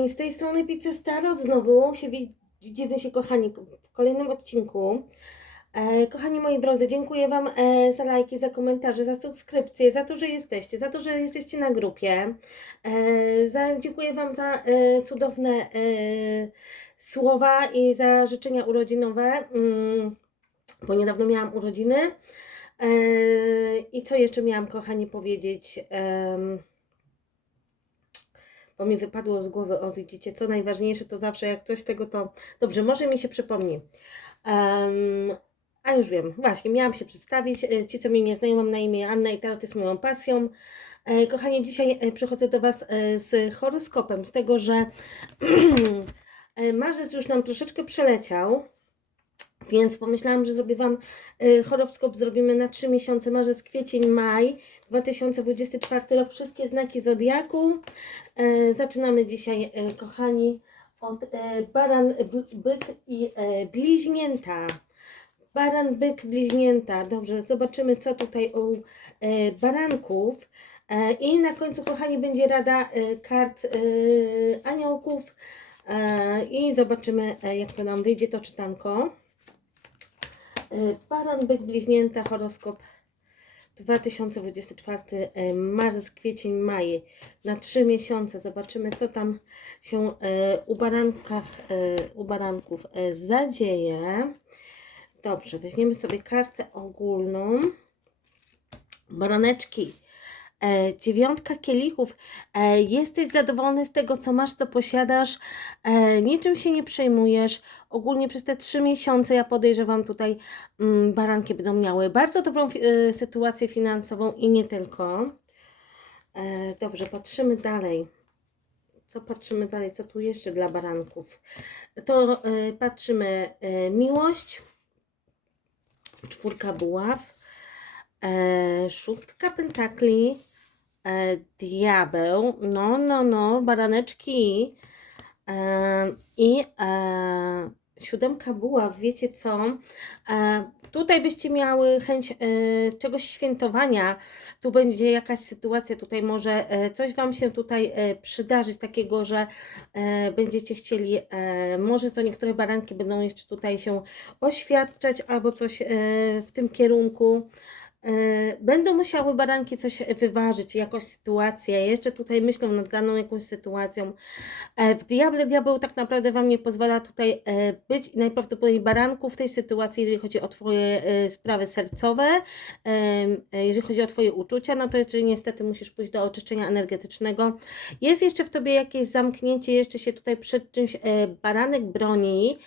kochani, z tej strony Pizza Starot znowu się wi- widzimy się kochani w kolejnym odcinku. E, kochani moi drodzy, dziękuję Wam e, za lajki, za komentarze, za subskrypcje, za to, że jesteście, za to, że jesteście na grupie. E, za, dziękuję Wam za e, cudowne e, słowa i za życzenia urodzinowe, mm, bo niedawno miałam urodziny. E, I co jeszcze miałam kochani powiedzieć? Em, bo mi wypadło z głowy, o widzicie, co najważniejsze to zawsze jak coś tego to, dobrze, może mi się przypomni. Em, a już wiem, właśnie, miałam się przedstawić, E, ci co mnie nie znają, mam na imię Anna i tarot jest moją pasją. E, Kochani, dzisiaj e, przychodzę do Was z horoskopem, z tego, że marzec już nam troszeczkę przeleciał, więc pomyślałam, że zrobię Wam e, horoskop, zrobimy na 3 miesiące, marzec, kwiecień, maj 2024 rok, wszystkie znaki Zodiaku. E, zaczynamy dzisiaj, e, kochani, od e, baran, byk i bliźnięta. Baran, byk, bliźnięta. Dobrze, zobaczymy, co tutaj e, baranków. I na końcu, kochani, będzie rada kart aniołków. I zobaczymy, jak to nam wyjdzie to czytanko. E, Baran, byk, bliźnięta, horoskop 2024 e, marzec, kwiecień, maj na trzy miesiące. Zobaczymy, co tam się e, u, barankach, u baranków zadzieje. Dobrze, weźmiemy sobie kartę ogólną. Baraneczki. E, dziewiątka kielichów. E, jesteś zadowolony z tego, co masz, co posiadasz. E, niczym się nie przejmujesz. Ogólnie przez te trzy miesiące ja podejrzewam tutaj mm, baranki będą miały bardzo dobrą sytuację finansową i nie tylko. Dobrze, patrzymy dalej. Co patrzymy dalej? Co tu jeszcze dla baranków? To patrzymy miłość, czwórka buław, e, szóstka pentakli, e, diabeł, no, no, no, baraneczki e, i e, siódemka buław. Wiecie co? E, tutaj byście miały chęć e, czegoś świętowania. Tu będzie jakaś sytuacja, tutaj może e, coś Wam się tutaj e, przydarzyć takiego, że e, będziecie chcieli, e, może co niektóre baranki będą jeszcze tutaj się oświadczać albo coś e, w tym kierunku. E, Będą musiały baranki coś wyważyć, jakąś sytuację. Jeszcze tutaj myślą nad daną jakąś sytuacją. E, W Diable Diabeł tak naprawdę Wam nie pozwala tutaj e, być i najprawdopodobniej baranku w tej sytuacji, jeżeli chodzi o Twoje sprawy sercowe, jeżeli chodzi o Twoje uczucia, no to jeszcze niestety musisz pójść do oczyszczenia energetycznego. Jest jeszcze w Tobie jakieś zamknięcie, jeszcze się tutaj przed czymś baranek broni,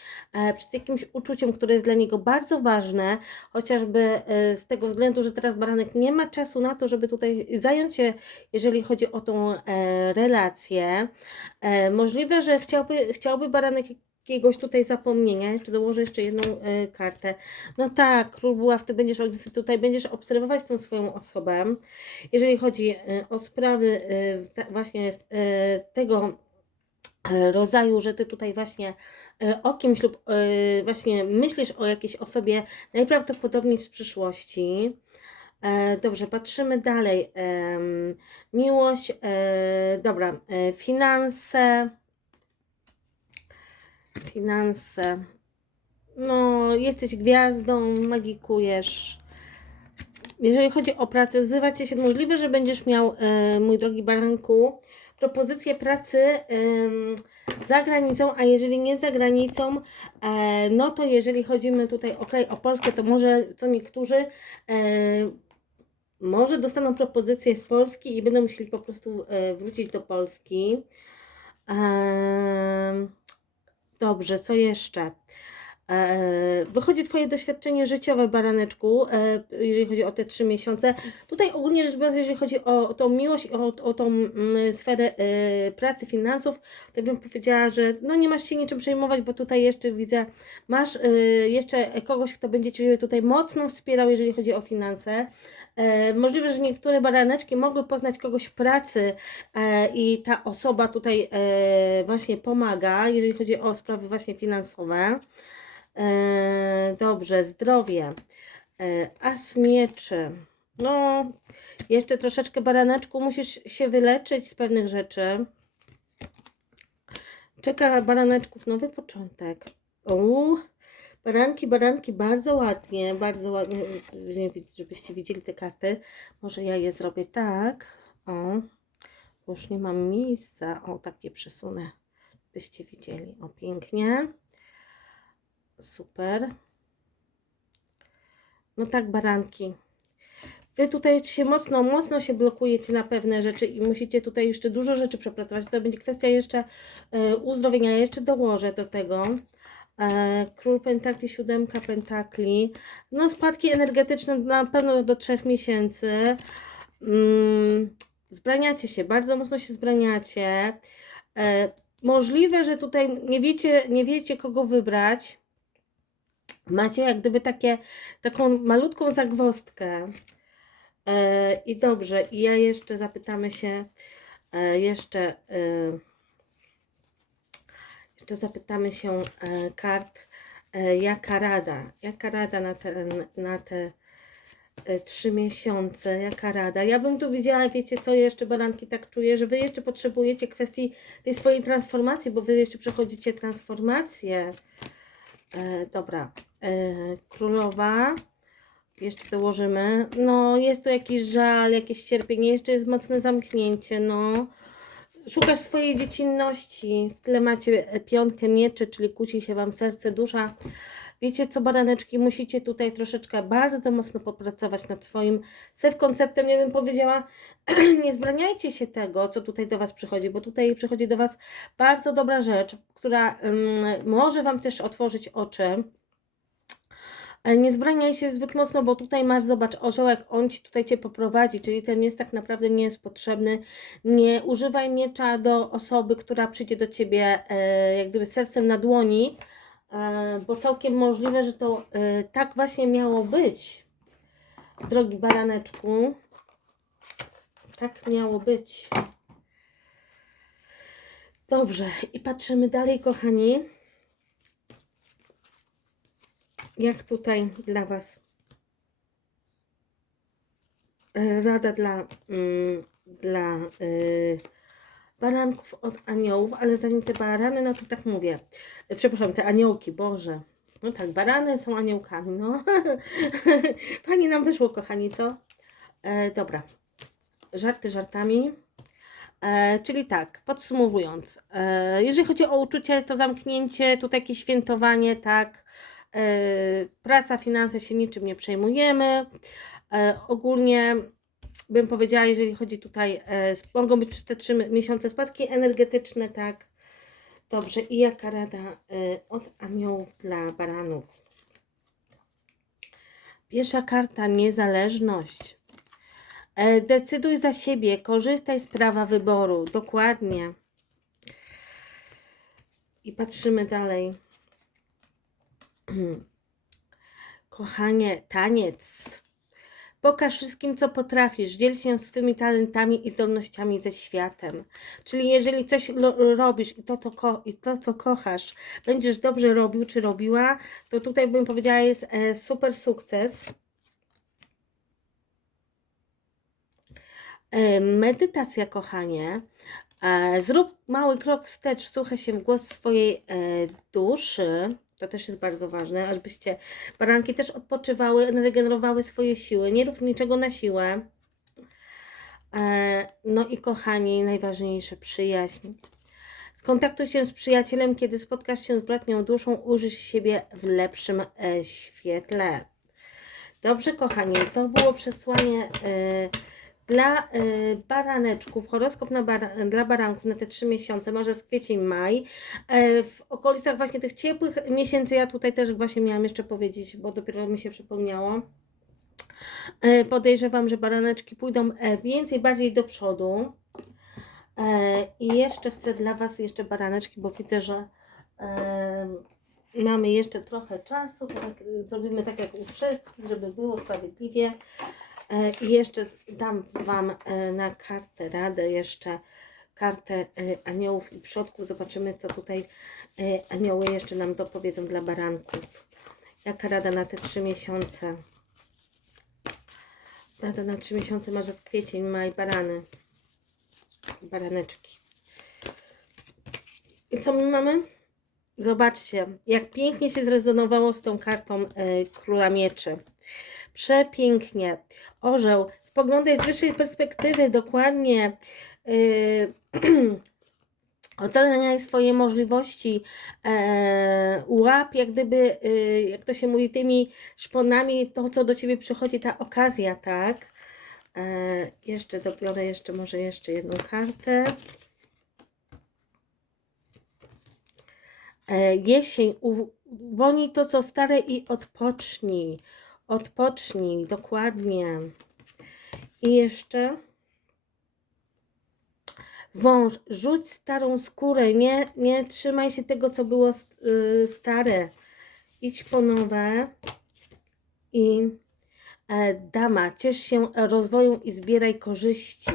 przed jakimś uczuciem, które jest dla niego bardzo ważne, chociażby z tego względu, że teraz baranek nie ma czasu na to, żeby tutaj zająć się, jeżeli chodzi o tą e, relację. E, możliwe, że chciałby, chciałby baranek jakiegoś tutaj zapomnienia. Jeszcze dołożę jeszcze jedną e, kartę. No tak, król buław, ty będziesz tutaj będziesz obserwować tą swoją osobę. Jeżeli chodzi e, o sprawy e, ta, właśnie tego rodzaju, że ty tutaj właśnie o kimś lub właśnie myślisz o jakiejś osobie najprawdopodobniej z przyszłości. E, Dobrze, patrzymy dalej. Miłość, e, dobra, e, finanse. Finanse. No, jesteś gwiazdą, magikujesz. Jeżeli chodzi o pracę, wzywa się możliwe, że będziesz miał, mój drogi baranku, propozycję pracy za granicą, a jeżeli nie za granicą, no to jeżeli chodzimy tutaj o kraj, o Polskę, to może co niektórzy może dostaną propozycję z Polski i będą musieli po prostu e, wrócić do Polski. Dobrze, co jeszcze? E, Wychodzi Twoje doświadczenie życiowe, Baraneczku, e, jeżeli chodzi o te trzy miesiące. Tutaj ogólnie rzecz biorąc, jeżeli chodzi o, tą miłość, o, o tą mm, sferę pracy, finansów, to bym powiedziała, że no nie masz się niczym przejmować, bo tutaj jeszcze widzę, masz jeszcze kogoś, kto będzie Cię tutaj mocno wspierał, jeżeli chodzi o finanse. E, Możliwe, że niektóre baraneczki mogły poznać kogoś w pracy e, i ta osoba tutaj e, właśnie pomaga, jeżeli chodzi o sprawy właśnie finansowe. Dobrze, zdrowie. As mieczy. No, jeszcze troszeczkę baraneczku musisz się wyleczyć z pewnych rzeczy. Czeka baraneczków nowy początek. Uuu, baranki, baranki, bardzo ładnie, bardzo ładnie, nie żebyście widzieli te karty. Może ja je zrobię tak, o, już nie mam miejsca, o, tak je przesunę, byście widzieli, o, pięknie, super. No tak, baranki. Wy tutaj się mocno, mocno się blokujecie na pewne rzeczy i musicie tutaj jeszcze dużo rzeczy przepracować. To będzie kwestia jeszcze e, uzdrowienia. Ja jeszcze dołożę do tego. E, Król Pentakli, siódemka Pentakli. No spadki energetyczne na pewno do trzech miesięcy. Mm, zbraniacie się, bardzo mocno się zbraniacie. E, możliwe, że tutaj nie wiecie, nie wiecie kogo wybrać. Macie jak gdyby takie, taką malutką zagwozdkę. E, I dobrze, i ja jeszcze zapytamy się, jeszcze, jeszcze zapytamy się e, kart, e, jaka rada, jaka rada na, ten, na te e, trzy miesiące, jaka rada. Ja bym tu widziała, wiecie co, jeszcze baranki tak czuję, że wy jeszcze potrzebujecie kwestii tej swojej transformacji, bo wy jeszcze przechodzicie transformację. Dobra, królowa. Jeszcze dołożymy. No, jest tu jakiś żal, jakieś cierpienie, jeszcze jest mocne zamknięcie, no. Szukasz swojej dziecinności. W tle macie piątkę mieczy, czyli kłóci się Wam serce, dusza. Wiecie co, baraneczki, musicie tutaj troszeczkę bardzo mocno popracować nad swoim self-konceptem. Ja bym powiedziała, nie zbraniajcie się tego, co tutaj do Was przychodzi, bo tutaj przychodzi do Was bardzo dobra rzecz, która mm, może Wam też otworzyć oczy. E, Nie zbraniaj się zbyt mocno, bo tutaj masz, zobacz, orzełek, on ci tutaj cię poprowadzi, czyli ten miecz tak naprawdę nie jest potrzebny. Nie używaj miecza do osoby, która przyjdzie do ciebie e, jak gdyby sercem na dłoni, e, bo całkiem możliwe, że to tak właśnie miało być, drogi baraneczku. Tak miało być. Dobrze, i patrzymy dalej, kochani jak tutaj dla Was e, rada dla, mm, dla y, baranków od aniołów, ale zanim te barany, no to tak mówię, e, przepraszam, te aniołki, Boże, no tak, barany są aniołkami, no. Pani nam wyszło, kochani, co? E, dobra, żarty żartami. E, czyli tak, podsumowując, e, jeżeli chodzi o uczucie, to zamknięcie, tutaj jakieś świętowanie, tak, praca, finanse się niczym nie przejmujemy. E, ogólnie bym powiedziała, jeżeli chodzi tutaj, e, mogą być przez te trzy miesiące spadki energetyczne, tak. Dobrze, i jaka rada e, od aniołów dla baranów? Pierwsza karta, niezależność. Decyduj za siebie, korzystaj z prawa wyboru. Dokładnie. I patrzymy dalej. Kochanie, taniec. Pokaż wszystkim, co potrafisz. Dziel się swymi talentami i zdolnościami ze światem. Czyli jeżeli coś robisz i to, to ko- i to, co kochasz, będziesz dobrze robił czy robiła, to tutaj bym powiedziała, jest e, super sukces. E, Medytacja, kochanie. E, Zrób mały krok wstecz, wsłuchaj się w głos swojej e, duszy. To też jest bardzo ważne, ażebyście baranki też odpoczywały, regenerowały swoje siły. Nie rób niczego na siłę. E, No i kochani, najważniejsze przyjaźń. Skontaktuj się z przyjacielem, kiedy spotkasz się z bratnią duszą, użyj siebie w lepszym e, świetle. Dobrze, kochani, to było przesłanie e, dla y, baraneczków, horoskop na bara, dla baranków na te trzy miesiące, marzec, kwiecień, maj. E, w okolicach właśnie tych ciepłych miesięcy, ja tutaj też właśnie miałam jeszcze powiedzieć, bo dopiero mi się przypomniało. E, podejrzewam, że baraneczki pójdą e, więcej, bardziej do przodu. I jeszcze chcę dla Was jeszcze baraneczki, bo widzę, że mamy jeszcze trochę czasu. Tak, zrobimy tak jak u wszystkich, żeby było sprawiedliwie. E, I jeszcze dam Wam e, na kartę radę, jeszcze kartę e, aniołów i przodków. Zobaczymy, co tutaj anioły jeszcze nam dopowiedzą dla baranków. Jaka rada na te trzy miesiące? Rada na trzy miesiące, marzec, kwiecień, maj, barany. Baraneczki. I co my mamy? Zobaczcie, jak pięknie się zrezonowało z tą kartą e, Króla Mieczy. Przepięknie. Orzeł, spoglądaj z wyższej perspektywy, dokładnie. Yy, oceniaj swoje możliwości, e, łap jak gdyby, y, jak to się mówi, tymi szponami to, co do Ciebie przychodzi, ta okazja, tak? E, jeszcze dobiorę jeszcze, może jeszcze jedną kartę. E, jesień, uwolnij to, co stare i odpocznij. Odpocznij, dokładnie. I jeszcze wąż, rzuć starą skórę, nie, nie trzymaj się tego, co było y, stare. Idź po nowe i e, dama, ciesz się rozwojem i zbieraj korzyści.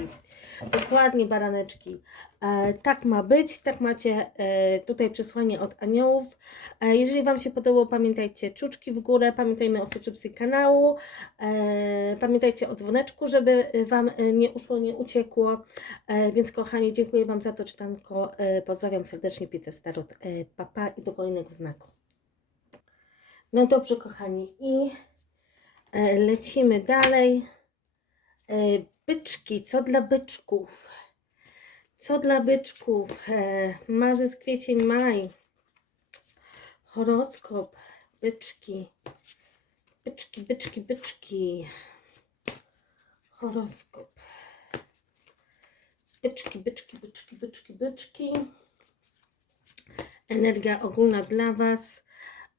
Dokładnie, baraneczki. E, tak ma być, tak macie e, tutaj przesłanie od aniołów. E, jeżeli Wam się podobało, pamiętajcie czuczki w górę, pamiętajmy o subskrypcji kanału, pamiętajcie o dzwoneczku, żeby Wam nie uszło, nie uciekło. Więc kochani, dziękuję Wam za to czytanko. Pozdrawiam serdecznie, Pizzę Starot. Papa i do kolejnego znaku. No dobrze, kochani, i lecimy dalej. Byczki, co dla byczków? Co dla byczków? E, marzec, kwiecień, maj. Horoskop. Byczki. Byczki, byczki, byczki. Horoskop. Byczki, byczki, byczki, byczki, byczki. Energia ogólna dla Was.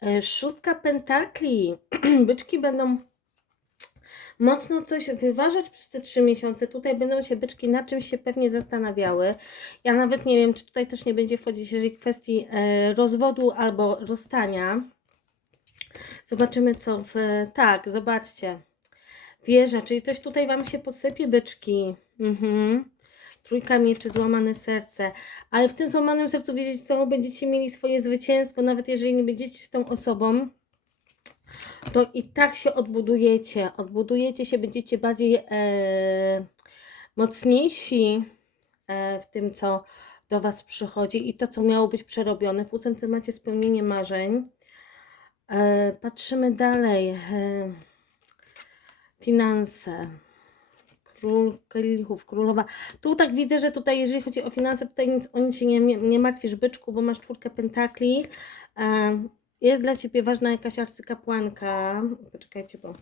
E, Szóstka pentakli. Byczki będą mocno coś wyważać przez te trzy miesiące. Tutaj będą się byczki nad czymś się pewnie zastanawiały. Ja nawet nie wiem, czy tutaj też nie będzie wchodzić, jeżeli kwestii e, rozwodu albo rozstania. Zobaczymy, co w. Tak, zobaczcie. Wieża, czyli coś tutaj Wam się posypie, byczki. Mhm. Trójka mieczy, złamane serce. Ale w tym złamanym sercu, wiedzieć co, będziecie mieli swoje zwycięstwo, nawet jeżeli nie będziecie z tą osobą to i tak się odbudujecie. Odbudujecie się, będziecie bardziej e, mocniejsi e, w tym, co do Was przychodzi i to, co miało być przerobione. W ósemce macie spełnienie marzeń. E, patrzymy dalej. E, finanse. Król kielichów, królowa. Tu tak widzę, że tutaj, jeżeli chodzi o finanse, tutaj nic, o nic się nie, nie, martwisz, byczku, bo masz czwórkę pentakli. E, jest dla Ciebie ważna jakaś arcykapłanka. Poczekajcie, bo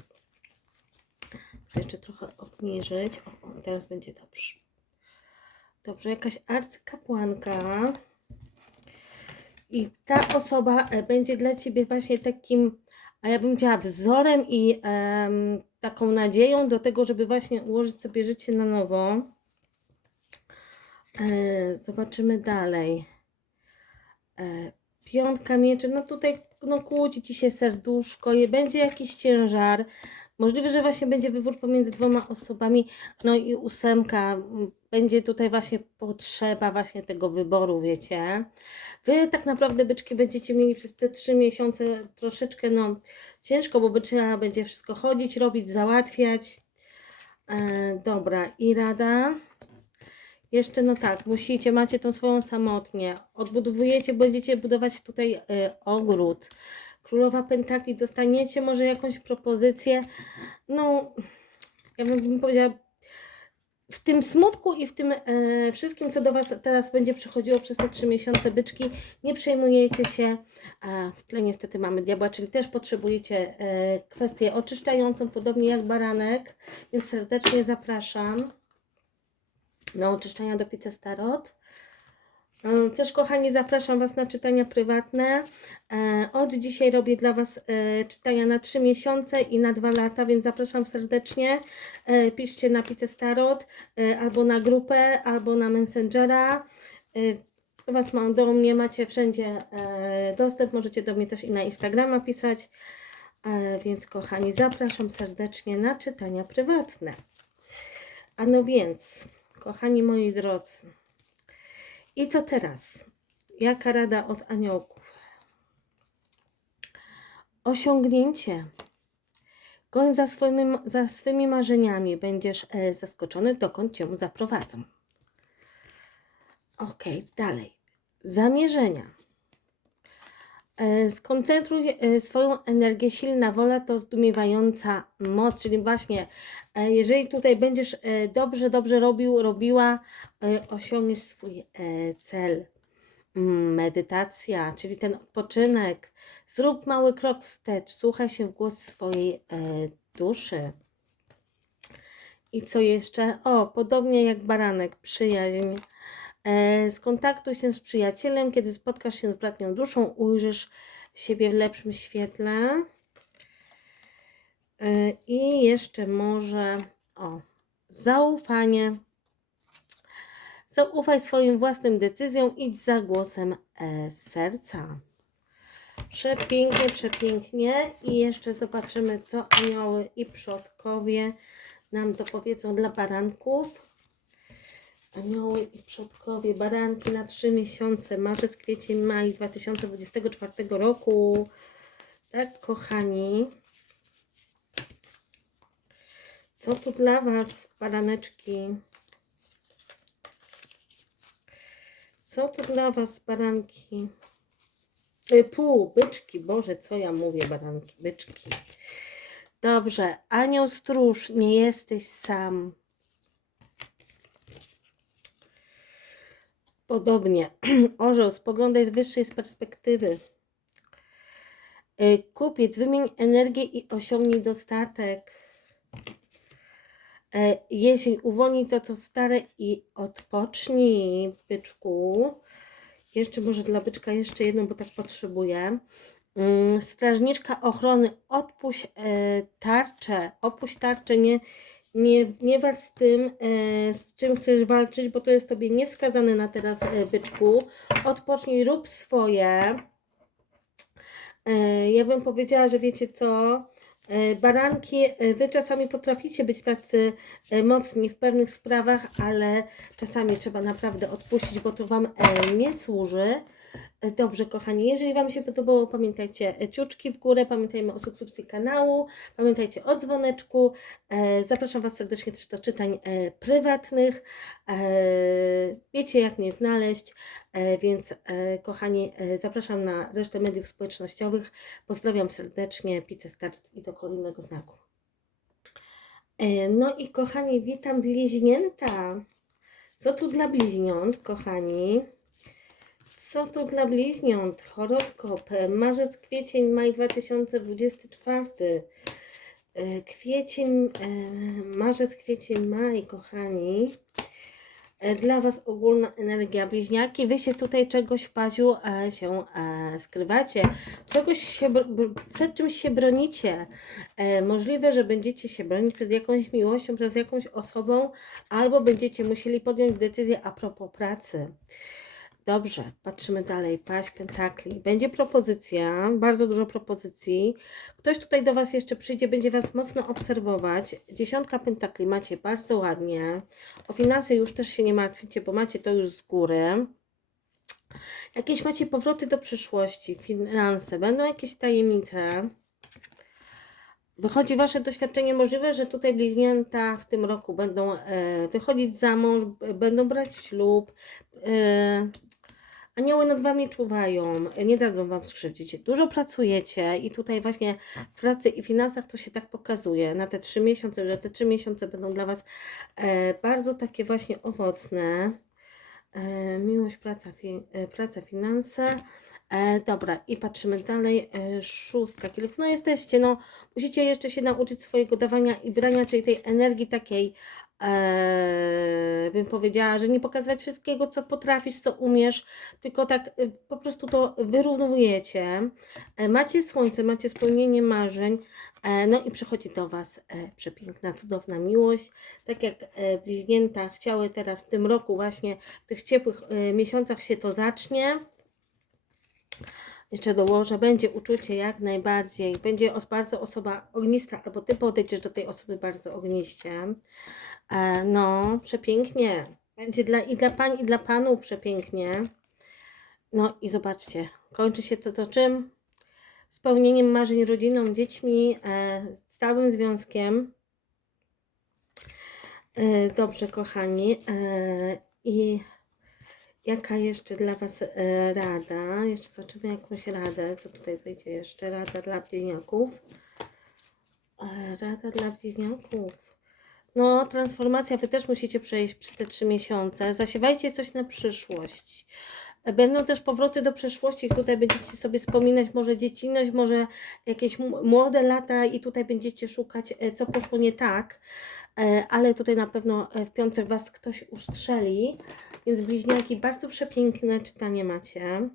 jeszcze trochę obniżyć. O, o, teraz będzie dobrze. Dobrze, jakaś arcykapłanka. I ta osoba e, będzie dla Ciebie właśnie takim, a ja bym chciała wzorem i em, taką nadzieją do tego, żeby właśnie ułożyć sobie życie na nowo. E, zobaczymy dalej. E, piątka mieczy, no tutaj no, kłóci Ci się serduszko, będzie jakiś ciężar. Możliwe, że właśnie będzie wybór pomiędzy dwoma osobami, no i ósemka, będzie tutaj właśnie potrzeba właśnie tego wyboru, wiecie. Wy tak naprawdę, byczki, będziecie mieli przez te trzy miesiące troszeczkę, no, ciężko, bo by trzeba będzie wszystko chodzić, robić, załatwiać. E, dobra, i rada. Jeszcze no tak, musicie, macie tą swoją samotnię. Odbudowujecie, będziecie budować tutaj y, ogród. Królowa Pentakli, dostaniecie może jakąś propozycję. No, ja bym powiedziała, w tym smutku i w tym e, wszystkim, co do Was teraz będzie przychodziło przez te trzy miesiące byczki, nie przejmujecie się. A w tle niestety mamy diabła, czyli też potrzebujecie e, kwestię oczyszczającą, podobnie jak baranek, więc serdecznie zapraszam na oczyszczania do pizzy Starot. E, Też, kochani, zapraszam Was na czytania prywatne. E, Od dzisiaj robię dla Was e, czytania na 3 miesiące i na 2 lata, więc zapraszam serdecznie. E, Piszcie na pizzę Starot albo na grupę, albo na Messengera. Was ma, do mnie macie wszędzie dostęp. Możecie do mnie też i na Instagrama pisać. Więc, kochani, zapraszam serdecznie na czytania prywatne. A no więc, kochani moi drodzy, i co teraz? Jaka rada od aniołków? Osiągnięcie. Goń za swoimi, za swymi marzeniami. Będziesz e, zaskoczony, dokąd cię zaprowadzą. Ok, dalej. zamierzenia. E, Skoncentruj e, swoją energię, silna wola to zdumiewająca moc, czyli właśnie e, jeżeli tutaj będziesz dobrze, dobrze robił, robiła, osiągniesz swój cel. Mm, Medytacja, czyli ten odpoczynek. Zrób mały krok wstecz, słuchaj się w głos swojej duszy. I co jeszcze? O, podobnie jak baranek, przyjaźń. E, Skontaktuj się z przyjacielem, kiedy spotkasz się z bratnią duszą, ujrzysz siebie w lepszym świetle. E, I jeszcze może, o, zaufanie. Zaufaj swoim własnym decyzjom, idź za głosem e, serca. Przepięknie, przepięknie. I jeszcze zobaczymy, co anioły i przodkowie nam dopowiedzą dla baranków. Anioły i przodkowie, baranki na trzy miesiące, marzec, kwiecień, maj 2024 roku. Tak, kochani. Co tu dla Was, baraneczki? Co tu dla Was, baranki? Y, Pół, byczki, Boże, co ja mówię, baranki, byczki. Dobrze, anioł stróż, nie jesteś sam. Podobnie, orzeł, spoglądaj z wyższej z perspektywy. Y, Kupiec, wymień energię i osiągnij dostatek. E, Jesień, uwolnij to, co stare i odpocznij, byczku. Jeszcze może dla byczka jeszcze jedną, bo tak potrzebuję. Mm, Strażniczka ochrony, odpuść e, tarczę, opuść tarczę, nie, nie, nie walcz z tym, e, z czym chcesz walczyć, bo to jest Tobie niewskazane na teraz, e, byczku. Odpocznij, rób swoje. E, Ja bym powiedziała, że wiecie co? Baranki, wy czasami potraficie być tacy mocni w pewnych sprawach, ale czasami trzeba naprawdę odpuścić, bo to Wam nie służy. E, Dobrze, kochani, jeżeli Wam się podobało, pamiętajcie e, ciuczki w górę, pamiętajmy o subskrypcji kanału, pamiętajcie o dzwoneczku. E, Zapraszam Was serdecznie też do czytań prywatnych. Wiecie, jak mnie znaleźć, więc kochani, zapraszam na resztę mediów społecznościowych. Pozdrawiam serdecznie, Pizzę Start i do kolejnego znaku. No i kochani, witam bliźnięta. Co tu dla bliźniąt, kochani? Tu dla bliźniąt? Horoskop. Marzec, kwiecień, maj 2024. E, Kwiecień, e, marzec, kwiecień, maj, kochani. E, Dla Was ogólna energia bliźniaki. Wy się tutaj czegoś w paziu się skrywacie. Czegoś się, przed czymś się bronicie. Możliwe, że będziecie się bronić przed jakąś miłością, przed jakąś osobą, albo będziecie musieli podjąć decyzję a propos pracy. Dobrze, patrzymy dalej. Paść Pentakli. Będzie propozycja, bardzo dużo propozycji. Ktoś tutaj do Was jeszcze przyjdzie, będzie Was mocno obserwować. Dziesiątka Pentakli macie bardzo ładnie. O finanse już też się nie martwicie, bo macie to już z góry. Jakieś macie powroty do przyszłości, finanse, będą jakieś tajemnice. Wychodzi Wasze doświadczenie, możliwe, że tutaj bliźnięta w tym roku będą e, wychodzić za mąż, będą brać ślub. E, anioły nad Wami czuwają, nie dadzą Wam skrzywdzić. Dużo pracujecie i tutaj właśnie w pracy i finansach to się tak pokazuje na te trzy miesiące, że te trzy miesiące będą dla Was e, bardzo takie właśnie owocne. E, miłość, praca, fi, e, praca, finanse. E, dobra, i patrzymy dalej. E, szóstka kielichów. No jesteście, no musicie jeszcze się nauczyć swojego dawania i brania, czyli tej energii takiej, e, bym powiedziała, że nie pokazywać wszystkiego, co potrafisz, co umiesz, tylko tak e, po prostu to wyrównujecie. E, macie słońce, macie spełnienie marzeń, e, no i przychodzi do Was e, przepiękna, cudowna miłość. Tak jak e, bliźnięta chciały teraz w tym roku właśnie w tych ciepłych e, miesiącach się to zacznie. Jeszcze dołożę, będzie uczucie jak najbardziej. Będzie bardzo osoba ognista, albo ty podejdziesz do tej osoby bardzo ogniście. E, no, przepięknie. Będzie dla, i dla pań, i dla panów przepięknie. No i zobaczcie, kończy się to, to czym? Spełnieniem marzeń rodziną, dziećmi, e, stałym związkiem. E, dobrze, kochani. E, I Jaka jeszcze dla Was e, rada? Jeszcze zobaczymy jakąś radę. Co tutaj wyjdzie jeszcze? Rada dla bliźniaków. E, rada dla bliźniaków. No, transformacja Wy też musicie przejść przez te trzy miesiące. Zasiewajcie coś na przyszłość. Będą też powroty do przeszłości. Tutaj będziecie sobie wspominać może dziecinność, może jakieś młode lata i tutaj będziecie szukać, e, co poszło nie tak. E, Ale tutaj na pewno e, w piątek Was ktoś ustrzeli. Więc bliźniaki, bardzo przepiękne czytanie macie.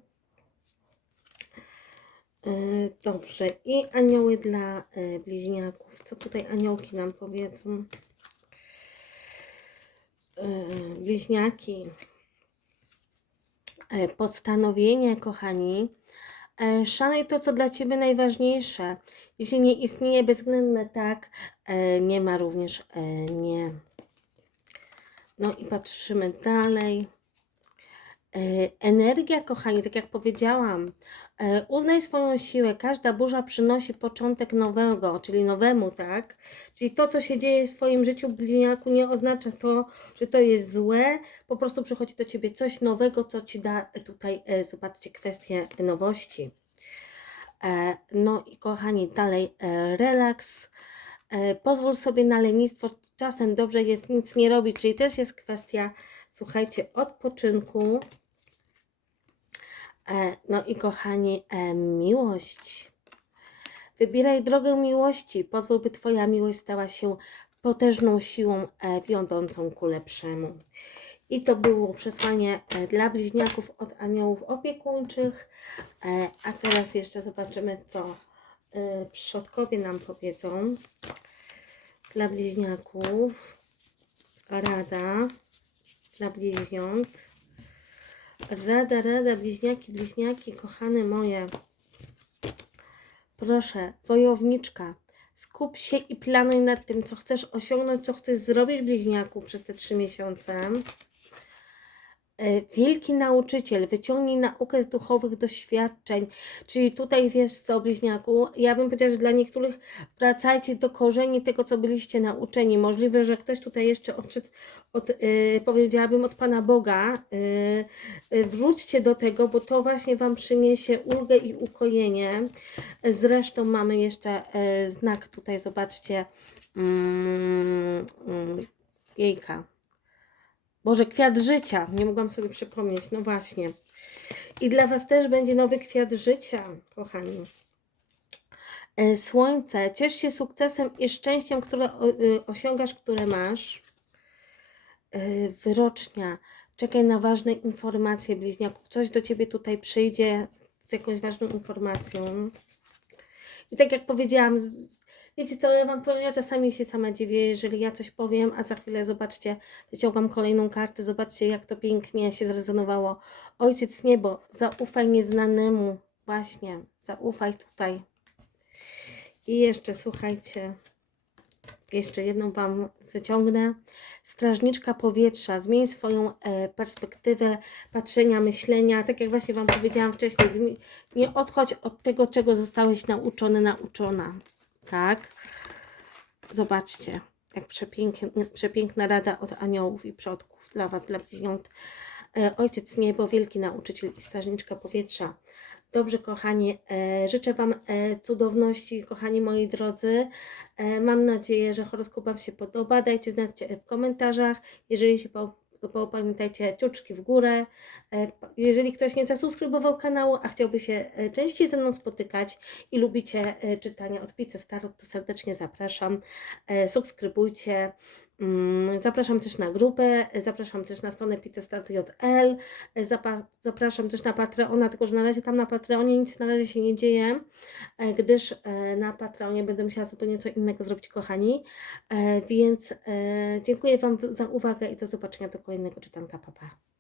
Dobrze. I anioły dla bliźniaków. Co tutaj aniołki nam powiedzą? E, Bliźniaki. E, Postanowienie, kochani. E, Szanuj to, co dla Ciebie najważniejsze. Jeśli nie istnieje bezwzględne tak, e, nie ma również e, nie. No i patrzymy dalej. E, Energia, kochani, tak jak powiedziałam, e, uznaj swoją siłę. Każda burza przynosi początek nowego, czyli nowemu, tak? Czyli to, co się dzieje w Twoim życiu, bliźniaku, nie oznacza to, że to jest złe. Po prostu przychodzi do Ciebie coś nowego, co Ci da tutaj, e, zobaczcie, kwestię nowości. No i kochani, dalej relaks. Pozwól sobie na lenistwo. Czasem dobrze jest nic nie robić, czyli też jest kwestia, słuchajcie, odpoczynku. E, No i kochani, e, miłość. Wybieraj drogę miłości. Pozwól, by Twoja miłość stała się potężną siłą e, wiodącą ku lepszemu. I to było przesłanie dla bliźniaków od aniołów opiekuńczych. A teraz jeszcze zobaczymy, co przodkowie nam powiedzą. Dla bliźniaków rada dla bliźniąt. Rada, rada, bliźniaki, bliźniaki, kochane moje. Proszę, wojowniczka, skup się i planuj nad tym, co chcesz osiągnąć, co chcesz zrobić, bliźniaku, przez te trzy miesiące. E, Wielki nauczyciel, wyciągnij naukę z duchowych doświadczeń. Czyli tutaj wiesz co, bliźniaku, ja bym powiedziała, że dla niektórych wracajcie do korzeni tego, co byliście nauczeni. Możliwe, że ktoś tutaj jeszcze odszedł od, e, powiedziałabym, od Pana Boga. E, e, wróćcie do tego, bo to właśnie Wam przyniesie ulgę i ukojenie. Zresztą mamy jeszcze e, znak tutaj, zobaczcie, mm, mm, jejka. Boże, kwiat życia. Nie mogłam sobie przypomnieć. No właśnie. I dla Was też będzie nowy kwiat życia, kochani. E, Słońce, ciesz się sukcesem i szczęściem, które y, osiągasz, które masz. E, Wyrocznia, czekaj na ważne informacje, bliźniaku. Coś do Ciebie tutaj przyjdzie z jakąś ważną informacją. I tak jak powiedziałam, wiecie co, ja Wam powiem, ja czasami się sama dziwię, jeżeli ja coś powiem, a za chwilę zobaczcie, wyciągam kolejną kartę, zobaczcie jak to pięknie się zrezonowało. Ojciec Niebo, zaufaj nieznanemu, właśnie, zaufaj tutaj. I jeszcze, słuchajcie, jeszcze jedną Wam wyciągnę. Strażniczka powietrza, zmień swoją e, perspektywę patrzenia, myślenia. Tak jak właśnie Wam powiedziałam wcześniej, nie odchodź od tego, czego zostałeś nauczony, nauczona. Tak? Zobaczcie, jak przepięknie, przepiękna rada od aniołów i przodków dla Was, dla bliźniąt. E, Ojciec Niebo, wielki nauczyciel i strażniczka powietrza. Dobrze, kochani, e, życzę Wam e, cudowności, kochani moi drodzy. Mam nadzieję, że horoskop Wam się podoba. Dajcie znać w komentarzach. Jeżeli się podobało, pamiętajcie ciuczki w górę. E, jeżeli ktoś nie zasubskrybował kanału, a chciałby się e, częściej ze mną spotykać i lubicie e, czytania od Pizzę Starot, to serdecznie zapraszam. Subskrybujcie. Mm, Zapraszam też na grupę, zapraszam też na stronę Pizza Start JL, zapa- zapraszam też na Patreona, tylko że na razie tam na Patreonie nic na razie się nie dzieje, e, gdyż e, na Patreonie będę musiała zupełnie co innego zrobić, kochani. E, Więc dziękuję Wam za uwagę i do zobaczenia do kolejnego czytanka. Pa, pa.